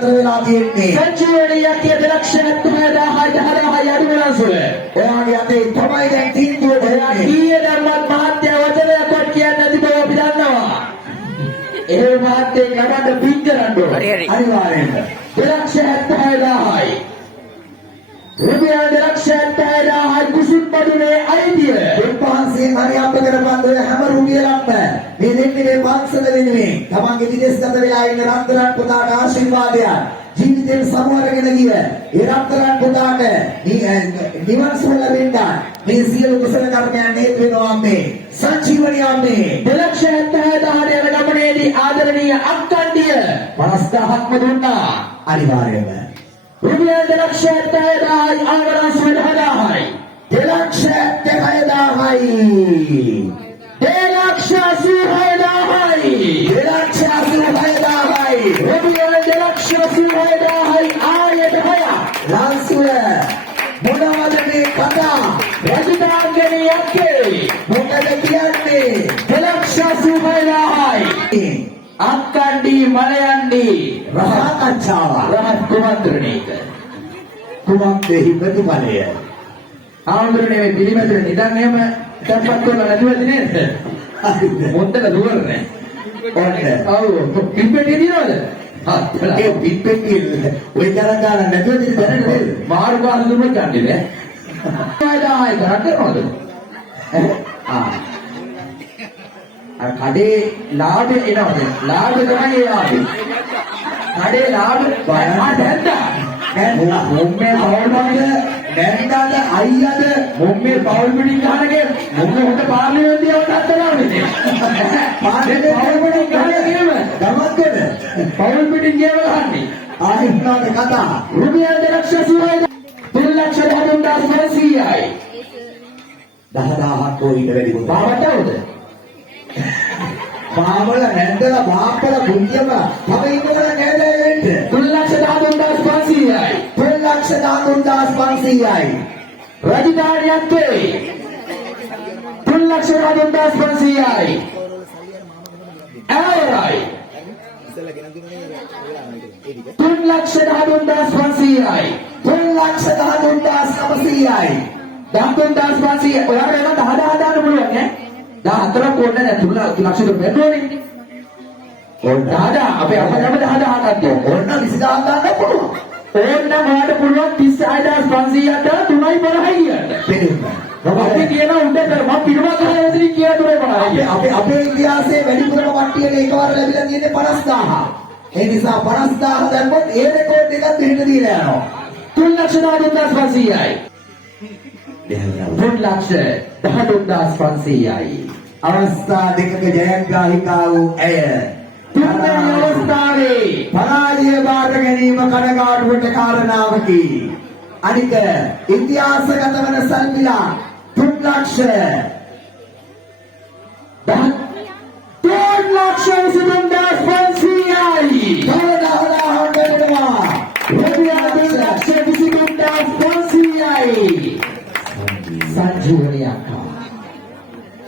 සංජීවණී යකිය 2,70,000 අඩුවනසුල. ඔයාගේ අතේ තමයි දැන් තීන්දුව දෙන්නේ. කීය ධර්මත් මහත්ය වචනයක්වත් කියන්නේ නැති බව අපි දන්නවා. ඒ මහත්යෙන් ගමන්න පින් කරන්න ඕනේ. අනිවාර්යෙන්ම 2,70,000යි. රුපියල් 2,70,000යි කුසුම් බඩුනේ අයිතිය. දෙපාන්සියෙන් හරි අප කරපන් ඔය හැම රුපියලක්ම මේ දෙන්නේ මේ පන්සල වෙනුවෙන්. තමන්ගේ විදේශගත වෙලා ඉන්න රත්තරන් පුතාට ආශිර්වාදයක්. ජීවිතේ සමවරගෙන ගිය ඒ රත්තරන් පුතාට නිවන් සුව ලැබෙන්න මේ සියලු කුසල කර්මයන් හේතු වෙනවා මේ සංජීවණී අම්මේ 2,70,000 යන ගමනේදී ආදරණීය අක්කණ්ඩිය 50,000ක්ම දුන්නා. අනිවාර්යයෙන්ම රුපියල් 2,70,000යි ආවරස් 10,000යි. 2,80,000යි 2,80,000යි 2,80,000යි රුපියල් 2,80,000යි ආයෙත් හොය. ලංසුල මොනවද මේ කතා? රජිතාංගනී යක්කේ මොකද කියන්නේ? 2,80,000යි අක්කණ්ඩි මලයන්ඩි රහකච්ඡාව රහත් කුමන්ත්‍රණයක කුමක් දෙහි ප්‍රතිඵලය ආන්දරනේ මේ පිළිමැදට නිදන් එහෙම තත්පත් කරලා නැතුවද නේද? මොන්දල දුවරනේ. ඔව් පිටපෙට්ටිය දිනවද? ඒ පිටපෙට්ටිය ඔය තරම් ගාන නැතුවද දැනට නේද? මාරු පාරු දුන්නත් ගන්නේ නෑ. 1000යි කරන්නවද? අර කඩේ ලාභය එනවද? ලාභ තමයි ඒ ආවේ. කඩේ ලාභ දැන්දා. මොම්මේ පවුල්වලද දැන්දාද අයියාද මොම්මේ පවුල් පිටින් ගහනගේ මොම්මේ හොඳ පාර්ලිමේන්තුවේ වටත් කරනවනේ. පාර්ලිමේන්තුවේ පවුල් පිටින් ගහන්නේ නේම. ගමක්ද? පවුල් පිටින් ගේම ගහන්නේ. ආහිත්නාද කතා. රුපියල් 2,80,000යි 3,10,500යි. 10,000ක් ඕ ඊට වැඩි මොකද? පාවටවද? පාවල නැන්දලා බාප්පල බුද්ධියම තව ඉන්නවල නෑදෑ වෙන්න. 3,13,500යි 3,13,500යි රජධානියක්කේ 3,13,500යි ඇවරයි 3,13,500යි 3,13,900යි 13,500 ඔයාලට එම 10,000 දාන්න පුළුවන් ඈ 14ක් ඕනේ නැහැ 3,00,000 වෙන්නෝනේ ඕන 10,000 අපේ අපරම 10,000ක් අද්දෝ ඕන්න 20,000 දාන්න පුළුවන්. ඕන්න ඔයාලට පුළුවන් 36,500ට 3,50යි කියන්න. අපි කියන උඩට මම පිටුමක් ගහලා ඉදිරි කියලා 3,50යි. අපේ ඉතිහාසයේ වැඩිපුරම වට්ටියට එකවර ලැබිලා තියෙන්නේ 50,000. ඒ නිසා 50,000 දැම්මොත් ඒ රෙකෝඩ් එකත් පිටිට දීලා යනවා. 3,13,500යි 3,13,500යි අවස්ථා දෙකක ජයග්‍රාහිකා වූ ඇය තුන්වැනි අවස්ථාවේ පරාජය බාර ගැනීම කනගාටුවට කාරණාවකි. අනික ඉතිහාසගත වන සල්මිලා 3,23,500යි කවදාහොදාහොට වෙනවා. රුපියල් 3,23,500යි සංජීවණී අක්කා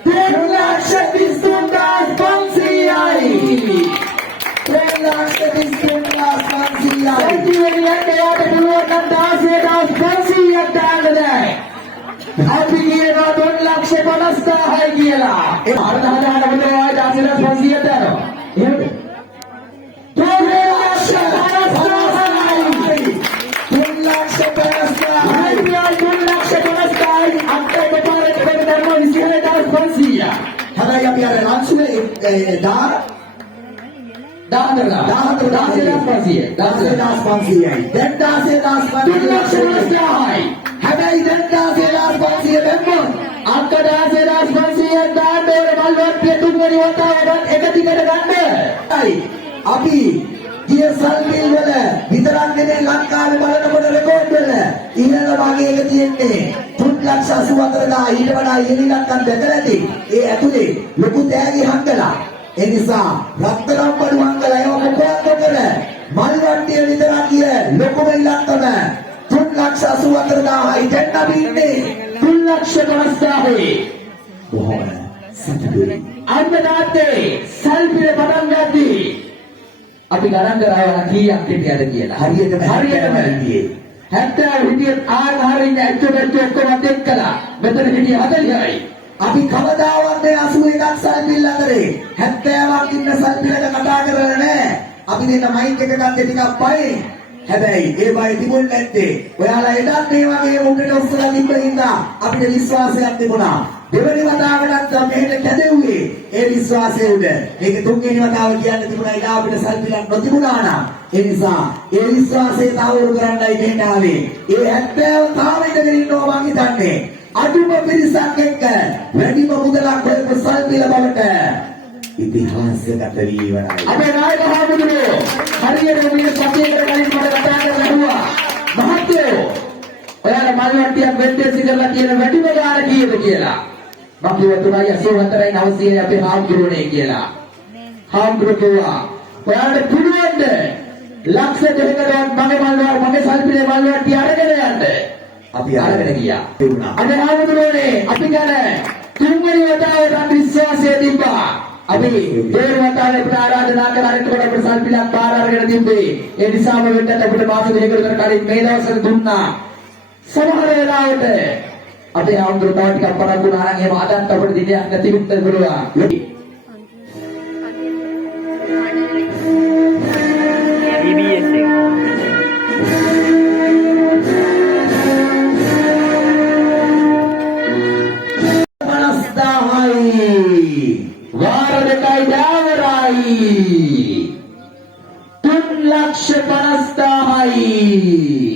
3,23,500යි 3,23,500යි සංජීවණී අක්කයාට පුළුවන් නම් 16,500ක් දාන්න දැන් අපි කියනවා 3,50,000යි කියලා ඒ 10,000 බදලා 16,500ක් දානවා එහෙමද 3,50,000යි 3,50,000යි අක්කේ දෙපාරට දෙන්න දරනවා 26,500 හැබැයි අපි අර ලක්ෂ්මේ 16,500යි. දැන් 16,500යි. හැබැයි දැන් 16,500 දැම්මොත් අක්ක 16,500ක් දාන්න ඕනේ මල්වත්තිය තුන්වෙනි වතාවටත් එක දිගට ගන්න. අපි ගිය සල්මිල් වල විතරක් නෙමෙයි ලංකාවේ බලනකොට රෙකෝඩ් වල ඉහළ භාගයක තියෙන්නේ 3,84,000 ඊට වඩා ඉහළ ඉලක්කම් දැකලා ඇති. ඒ ඇතුලේ ලොකු තෑගි හංගලා ඒ නිසා රත්තරන් බඩු හංගලා ඒව මොකක්ද කර මල් වට්ටිය විතරක් කිය ලොකුම ඉලක්කම 3,84,000යි දැන් අපි ඉන්නේ 3,50,000යි. බොහොම සතුටුයි. අන්න දාත්තේ සල්පිර පටන් ගද්දී අපි ගණන් කරාවා කීයක් හිටියද කියලා. හරියටම හරියටම හිටියේ. 70 හිටියත් ආහාරින් ඇත්තට ඔක්කොම එක්කලා මෙතන හිටිය 40යි. අපි කවදාවත් මේ 81ක් සල්පිල් අතරේ 70ක් ඉන්න සල්පිලට කතා කරලා නැහැ. අපි දෙන්න මයික් එක ගත්තේ ටිකක් පයින්. හැබැයි ඒ බය තිබුණ නැත්තේ. ඔයාලා එදත් මේ වගේ උඩට ඔස්සලා තිබ්බින්දා අපිට විශ්වාසයක් තිබුණා. දෙවෙනි වතාවටත් මෙහෙට කැදෙව්වේ ඒ විශ්වාසය උඩ. මේක තුන්වෙනි වතාව කියන්න තිබුණා ඉලා අපිට සල්පිලක් නොතිබුණා නම්. ඒ නිසා ඒ විශ්වාසය තවුරු කරන්නයි මෙහෙට ආවේ. ඒ 70 තාම ඉඳගෙන ඉන්නවා මං හිතන්නේ. අදුම පිරිසක් එක්ක වැඩිම මුදලක් හොයපු සල්පිල බවට ඉතිහාසගත වී ඉවරයි. අපේ නායක මහමුදුරෝ හරියට මේ සතියකට කලින් මට කතා කරලා ඇහුවා මහත්තයෝ ඔයාලා මල්වට්ටියක් වෙද්දේසි කරලා කියන වැඩිම ගාන කීයද කියලා. මම කිව්වා 384යි 900යි අපේ හාමුදුරුවනේ කියලා. හාමුදුරුවෝ කිව්වා ඔයාලට පුළුවන්ද ලක්ෂ දෙකකට මගේ සල්පිලේ මල්වට්ටිය අරගෙන යන්න. අපි අරගෙන ගියා. තිබුණා. අනේ හාමුදුරුවනේ අපි ගැන තුන්වෙනි වතාවට විශ්වාසය තිබ්බා. අපි දෙවන වතාවට ආරාධනා කරලා එතකොට අපිට සල්පිලක් පාර අරගෙන තිබ්බේ. ඒ නිසාම වෙන්නත් අපිට මාස දෙකකට කලින් මේ දවස්වල දුන්නා. සමහර වෙලාවට අපේ හාමුදුරුවෝ තව ටිකක් පරක් වුණා නම් එහෙම අදත් අපිට දිනයක් නැති විතර පුළුවන්. වාර දෙකයි දාවරයි 3,50,000යි